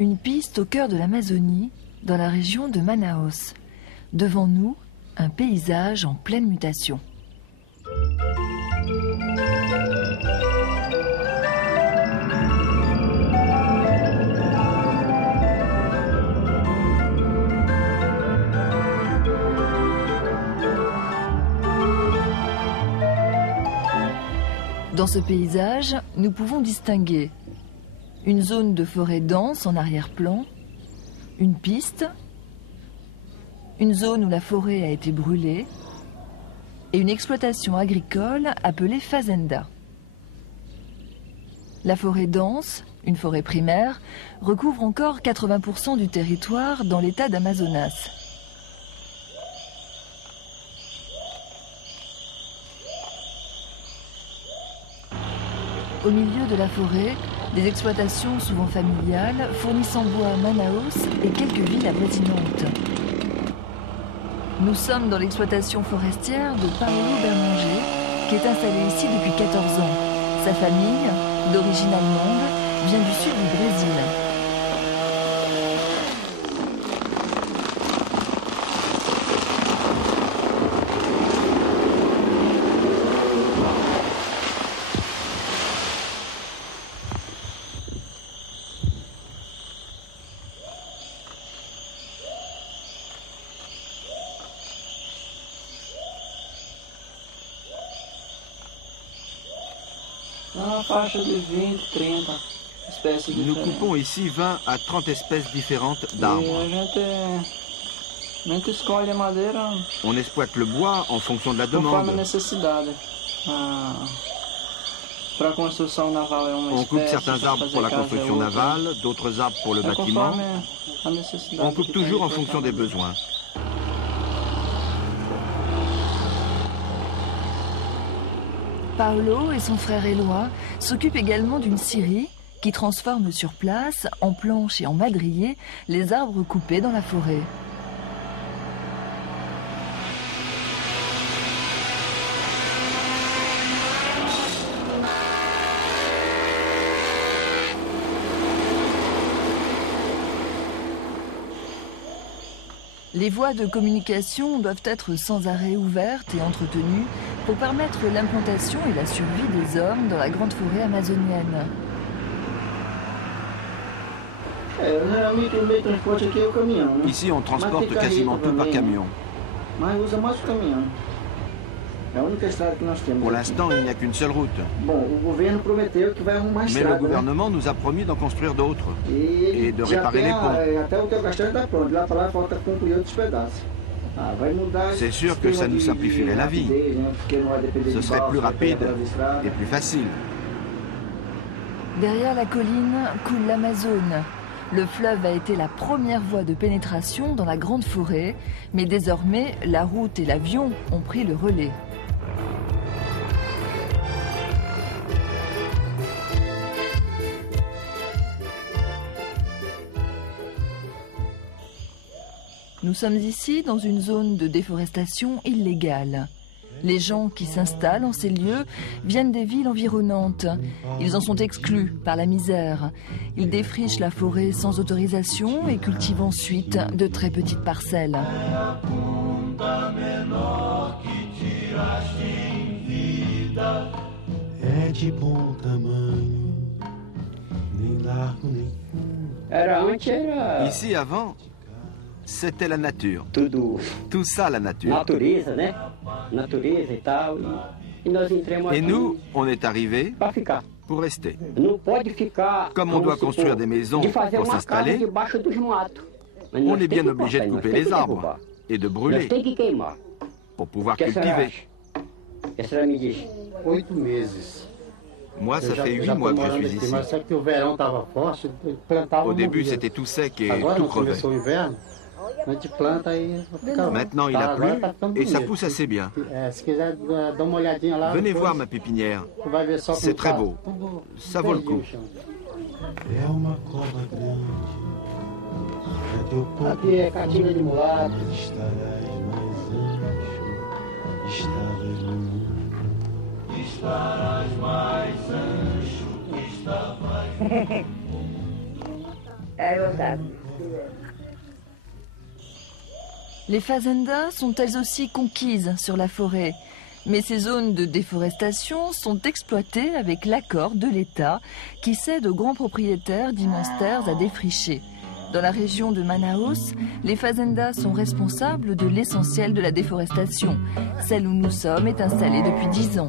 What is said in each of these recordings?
Une piste au cœur de l'Amazonie, dans la région de Manaus. Devant nous, un paysage en pleine mutation. Dans ce paysage, nous pouvons distinguer une zone de forêt dense en arrière-plan, une piste, une zone où la forêt a été brûlée et une exploitation agricole appelée fazenda. La forêt dense, une forêt primaire, recouvre encore 80% du territoire dans l'état d'Amazonas. Au milieu de la forêt, des exploitations souvent familiales fournissent en bois à Manaus et quelques villes avoisinantes. Nous sommes dans l'exploitation forestière de Paulo Bernanger, qui est installé ici depuis 14 ans. Sa famille, d'origine allemande, vient du sud du Brésil. Nous coupons ici 20 à 30 espèces différentes d'arbres. On exploite le bois en fonction de la demande. On coupe certains arbres pour la construction navale, d'autres arbres pour le bâtiment. On coupe toujours en fonction des besoins. Paulo et son frère Éloi s'occupent également d'une scierie qui transforme sur place, en planches et en madriers, les arbres coupés dans la forêt. Les voies de communication doivent être sans arrêt ouvertes et entretenues pour permettre l'implantation et la survie des hommes dans la grande forêt amazonienne. Ici, on transporte quasiment tout par camion. Pour l'instant, il n'y a qu'une seule route. Mais le gouvernement nous a promis d'en construire d'autres et de réparer les ponts. C'est sûr que ça nous simplifierait la vie. Ce serait plus rapide et plus facile. Derrière la colline coule l'Amazone. Le fleuve a été la première voie de pénétration dans la grande forêt, mais désormais, la route et l'avion ont pris le relais. Nous sommes ici dans une zone de déforestation illégale. Les gens qui s'installent en ces lieux viennent des villes environnantes. Ils en sont exclus par la misère. Ils défrichent la forêt sans autorisation et cultivent ensuite de très petites parcelles. Ici, avant, c'était la nature. Tout ça, la nature. Et nous, on est arrivés pour rester. Comme on doit construire des maisons pour s'installer, on est bien obligé de couper les arbres et de brûler pour pouvoir cultiver. Moi, ça fait 8 mois que je suis ici. Au début, c'était tout sec et tout crevait. Maintenant, il a plu et ça pousse assez bien. Venez voir ma pépinière. C'est très beau. Ça vaut le coup. Les fazendas sont elles aussi conquises sur la forêt. Mais ces zones de déforestation sont exploitées avec l'accord de l'État qui cède aux grands propriétaires d'immenses terres à défricher. Dans la région de Manaus, les fazendas sont responsables de l'essentiel de la déforestation. Celle où nous sommes est installée depuis 10 ans.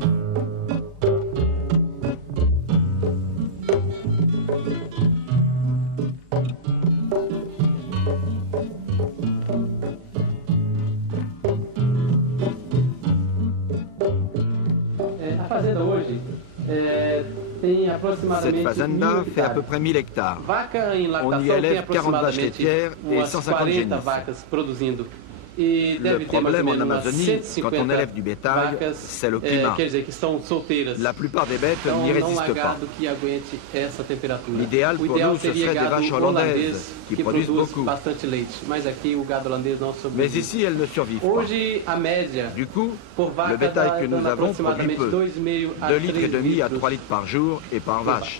Cette fazenda fait à peu près 1000 hectares. On y élève 40 vaches laitières et 150 génisses. Le problème en Amazonie, quand on élève du bétail, c'est le climat. La plupart des bêtes n'y résistent pas. L'idéal pour nous, ce serait des vaches hollandaises qui produisent beaucoup. Mais ici, elles ne survivent pas. Du coup, le bétail que nous avons produit peu. 2,5 litres à 3 litres par jour et par vache.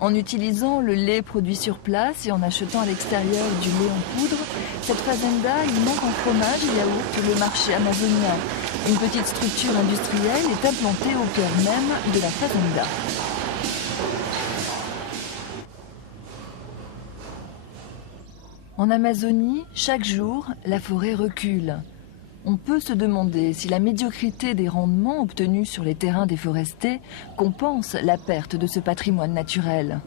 En utilisant le lait produit sur place et en achetant à l'extérieur du lait en poudre, cette fazenda, il manque en fromage et yaourt le marché amazonien. Une petite structure industrielle est implantée au cœur même de la fazenda. En Amazonie, chaque jour, la forêt recule. On peut se demander si la médiocrité des rendements obtenus sur les terrains déforestés compense la perte de ce patrimoine naturel.